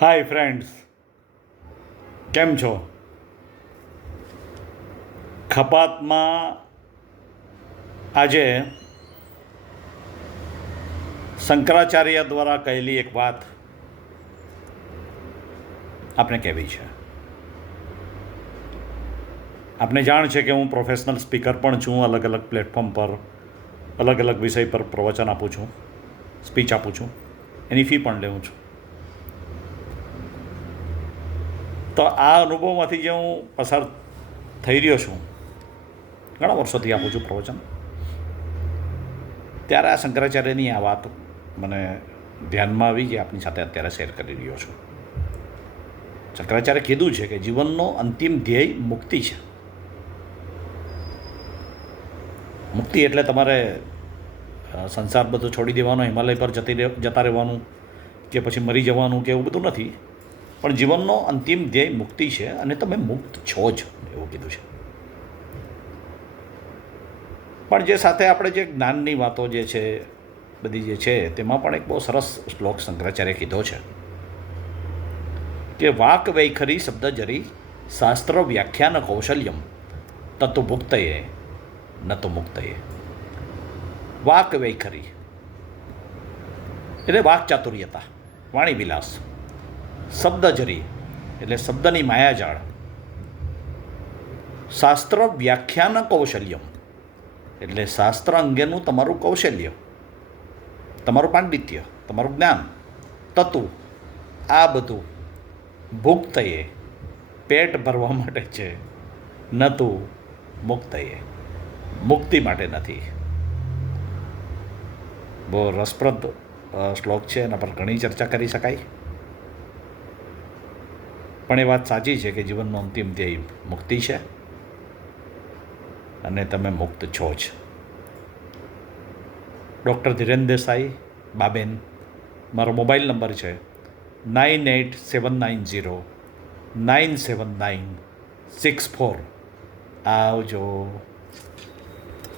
Hi friends, કેમ છો? ખપાતમાં આજે શંકરાચાર્ય દ્વારા કહેલી એક વાત આપણે કહેવી છે. આપને જાણ છે કે હું પ્રોફેશનલ સ્પીકર પણ છું. અલગ અલગ પ્લેટફોર્મ પર અલગ અલગ વિષય પર પ્રવચન આપું છું, સ્પીચ આપું છું, એની ફી પણ લેવું છું. તો આ અનુભવમાંથી જે હું પસાર થઈ રહ્યો છું, ઘણા વર્ષોથી આપું છું પ્રવચન, ત્યારે આ શંકરાચાર્યની આ વાત મને ધ્યાનમાં આવી, જે આપની સાથે અત્યારે શેર કરી રહ્યો છું. શંકરાચાર્ય કીધું છે કે જીવનનો અંતિમ ધ્યેય મુક્તિ છે. મુક્તિ એટલે તમારે સંસાર બધો છોડી દેવાનો, હિમાલય પર જતા રહેવાનું, કે પછી મરી જવાનું, કે એવું બધું નથી. પણ જીવનનો અંતિમ ધ્યેય મુક્તિ છે, અને તમે મુક્ત છો જ, એવું કીધું છે. પણ જે સાથે આપણે જે જ્ઞાનની વાતો જે છે બધી જે છે, તેમાં પણ એક બહુ સરસ શ્લોક શંકરાચાર્ય કીધો છે કે વાક વૈખરી શબ્દ જરી શાસ્ત્ર વ્યાખ્યાન કૌશલ્યમ તત્વ મુક્તયે ન તો મુક્તયે. વાક વૈખરી એટલે વાક ચાતુર્યતા, વાણી વિલાસ. શબ્દ જરી એટલે શબ્દની માયાજાળ. શાસ્ત્ર વ્યાખ્યાન કૌશલ્યમ એટલે શાસ્ત્ર અંગેનું તમારું કૌશલ્ય, તમારું પાંડિત્ય, તમારું જ્ઞાન, તત્વ, આ બધું ભુક્તયે પેટ ભરવા માટે છે, ન તો મુક્તયે મુક્તિ માટે નથી. બહુ રસપ્રદ શ્લોક છે, એના પર ઘણી ચર્ચા કરી શકાય. પણ એ વાત સાચી છે કે જીવનનો અંતિમ ધ્યેય મુક્તિ છે, અને તમે મુક્ત છો જ. ડૉક્ટર ધીરેન દેસાઈ, બાબેન, મારો મોબાઈલ નંબર છે 9879097964. આવજો.